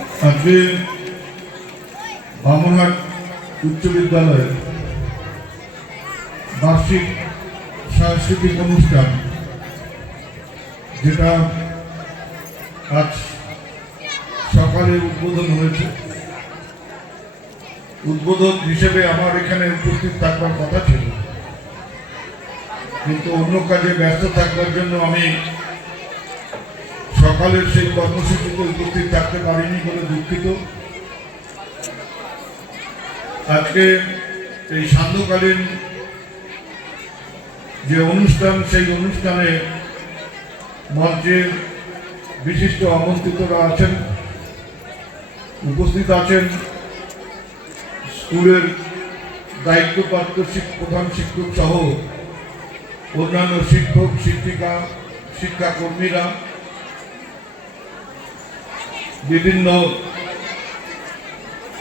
আজকে বামনহাট উচ্চ বিদ্যালয়ের বার্ষিক সাংস্কৃতিক অনুষ্ঠান, যেটা আজ সকালে উদ্বোধন হয়েছে। উদ্বোধক হিসেবে আমার এখানে উপস্থিত থাকবার কথা ছিল, কিন্তু অন্য কাজে ব্যস্ত থাকবার জন্য আমি সকালের সেই কর্মসূচিতে উপস্থিত থাকতে পারিনি বলে দুঃখিত। আজকে এই সান্ধ্যকালীন যে অনুষ্ঠান, সেই অনুষ্ঠানে মঞ্চের বিশিষ্ট আমন্ত্রিতরা আছেন, উপস্থিত আছেন স্কুলের দায়িত্বপ্রাপ্ত প্রধান শিক্ষক সহ অন্যান্য শিক্ষক, শিক্ষিকা, শিক্ষাকর্মীরা, বিভিন্ন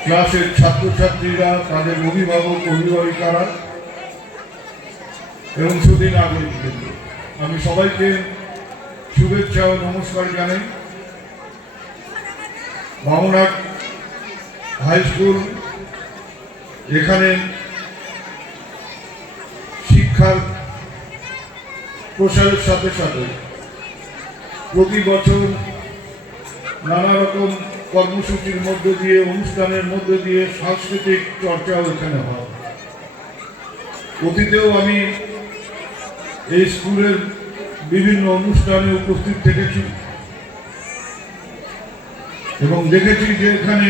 ক্লাসের ছাত্রছাত্রীরা, তাদের অভিভাবক, অভিভাবিকারা এবং শুধু নাগরিকবৃন্দ। আমি সবাইকে শুভেচ্ছা ও নমস্কার জানাই। বামনহাট হাই স্কুল এখানে শিক্ষার প্রসারের সাথে সাথে প্রতি বছর নানা রকম কর্মসূচির মধ্য দিয়ে, অনুষ্ঠানের মধ্য দিয়ে সাংস্কৃতিক চর্চাও এখানে হয়। অতীতেও আমি এই স্কুলের বিভিন্ন অনুষ্ঠানে উপস্থিত থেকেছি এবং দেখেছি যে এখানে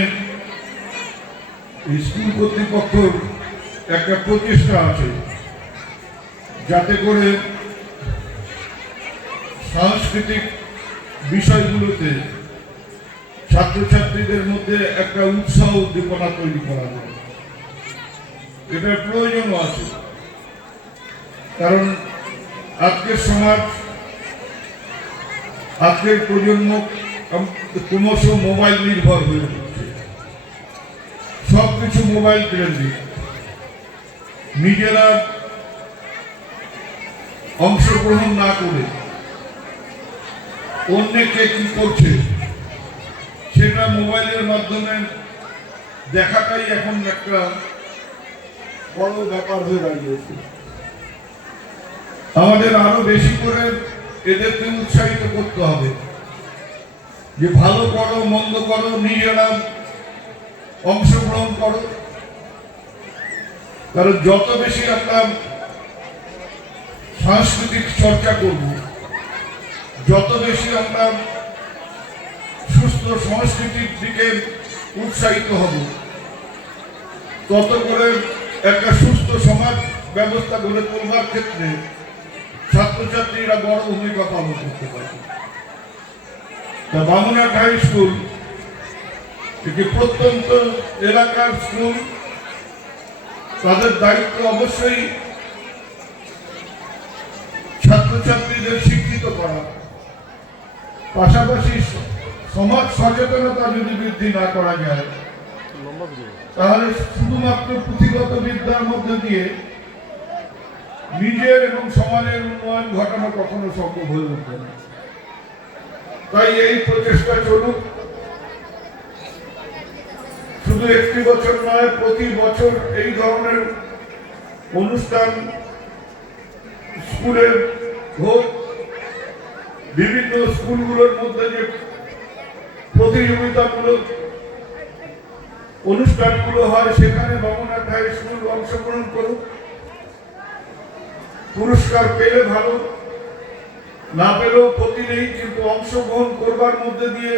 স্কুল কর্তৃপক্ষের একটা প্রচেষ্টা আছে যাতে করে সাংস্কৃতিক বিষয়গুলোতে ছাত্রছাত্রীদের মধ্যে একটা উৎসাহ উদ্দীপনা তৈরি করা যায়। এটার প্রয়োজনও আছে, কারণ আজকের সমাজ, আজকের প্রজন্ম ক্রমশ মোবাইল নির্ভর হয়ে উঠছে। সবকিছু মোবাইল কেন্দ্রিক। নিজেরা অংশগ্রহণ না করে অন্যকে কি করছে সেটা মোবাইলের মাধ্যমে দেখাটাই এখন একটা বড় ব্যাপার হয়ে দাঁড়িয়েছে। আমাদের আরো বেশি করে এদেরকে উৎসাহিত করতে হবে যে ভালো করো, মন্দ করো, নিজেরা অংশগ্রহণ করো। কারণ যত বেশি আমরা সাংস্কৃতিক চর্চা করব, যত বেশি আমরা সুস্থ সংস্কৃতির দিকে উৎসাহিত হব, তত করে একটা সুস্থ সমাজ ব্যবস্থা গড়ে তোলবার ক্ষেত্রে ছাত্রছাত্রীরা বড় ভূমিকা পালন করতে পারে। তা বামনহাট হাই স্কুল একটি প্রত্যন্ত এলাকার স্কুল, তাদের দায়িত্ব অবশ্যই ছাত্রছাত্রীদের শিক্ষিত করা, পাশাপাশি সমাজ সচেতনতা যদি বৃদ্ধি না করা যায় তাহলে শুধুমাত্র পুঁথিগত বিদ্যার মধ্যে দিয়ে নিজের এবং সমাজের উন্নয়ন ঘটানো কখনো সম্ভব হয়ে উঠবে না। তাই এই প্রচেষ্টা চলুক। শুধু একটি বছর নয়, প্রতি বছর এই ধরনের অনুষ্ঠান স্কুলে হোক। বিভিন্ন স্কুলগুলোর মধ্যে যে প্রতিযোগিতামূলক অনুষ্ঠানগুলো হয় সেখানে বামনহাট হাই স্কুল অংশগ্রহণ করুক। পুরস্কার পেলে ভালো, না পেলেও ক্ষতি নেই, কিন্তু অংশগ্রহণ করবার মধ্যে দিয়ে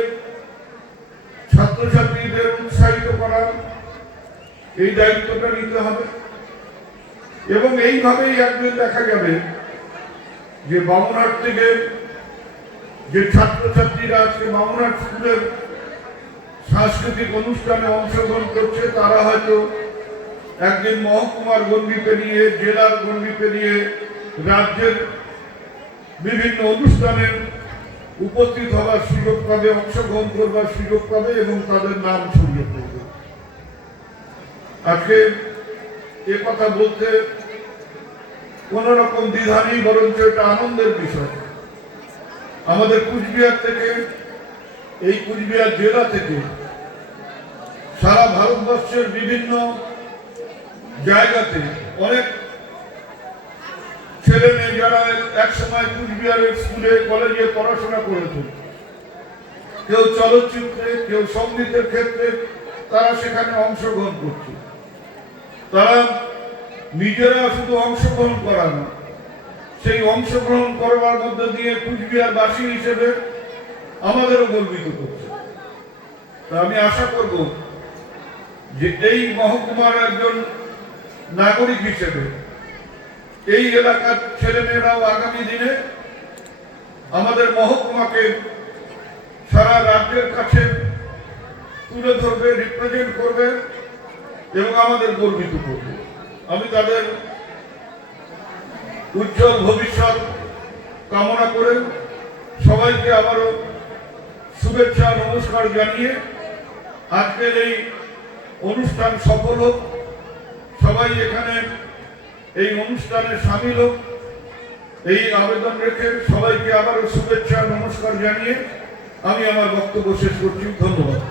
ছাত্রছাত্রীদের উৎসাহিত করার এই দায়িত্বটা নিতে হবে। এবং এইভাবেই একদিন দেখা যাবে যে বামনহাট থেকে যে ছাত্রছাত্রীরা আজকে বামনহাট স্কুলের সাংস্কৃতিক অনুষ্ঠানে অংশগ্রহণ করছে, তারা হয়তো একদিন মহকুমার গণ্ডি পেরিয়ে, জেলার গণ্ডি পেরিয়ে রাজ্যের বিভিন্ন অনুষ্ঠানে উপস্থিত হওয়ার সুযোগ পাবে, অংশগ্রহণ করবার সুযোগ পাবে এবং তাদের নাম ছড়িয়ে পড়বে। আজকে এ কথা বলতে কোন রকম দ্বিধা নেই, বরঞ্চ এটা আনন্দের বিষয়। আমাদের কুচবিহার থেকে, এই কুচবিহার জেলা থেকে সারা ভারতবর্ষের বিভিন্ন জায়গাতে অনেক ছেলে মেয়ে যারা একসময় কুচবিহারের স্কুলে কলেজে পড়াশোনা করেছে, কেউ চলচ্চিত্রে, কেউ সঙ্গীতের ক্ষেত্রে, তারা সেখানে অংশগ্রহণ করছে। তারা নিজেরা শুধু অংশগ্রহণ করা না, সেই অংশগ্রহণ করবার মধ্যে দিয়ে কুচবিহারবাসী হিসেবে আমাদেরও গর্বিত করছে। আমি আশা করব যে এই মহকুমার একজন নাগরিক হিসেবে এই এলাকার ছেলেমেয়েরাও আগামী দিনে আমাদের মহকুমাকে সারা রাজ্যের কাছে তুলে ধরবে, রিপ্রেজেন্ট করবে এবং আমাদের গর্বিত করবে। আমি তাদের উজ্জ্বল ভবিষ্যৎ কামনা করে সবাইকে আবারও শুভেচ্ছা নমস্কার জানিয়ে আজকের এই অনুষ্ঠান সফল হোক, সবাই এখানে এই অনুষ্ঠানে সামিল হোক, এই আবেদন রেখে সবাইকে আবারও শুভেচ্ছা নমস্কার জানিয়ে আমি আমার বক্তব্য শেষ করছি। ধন্যবাদ।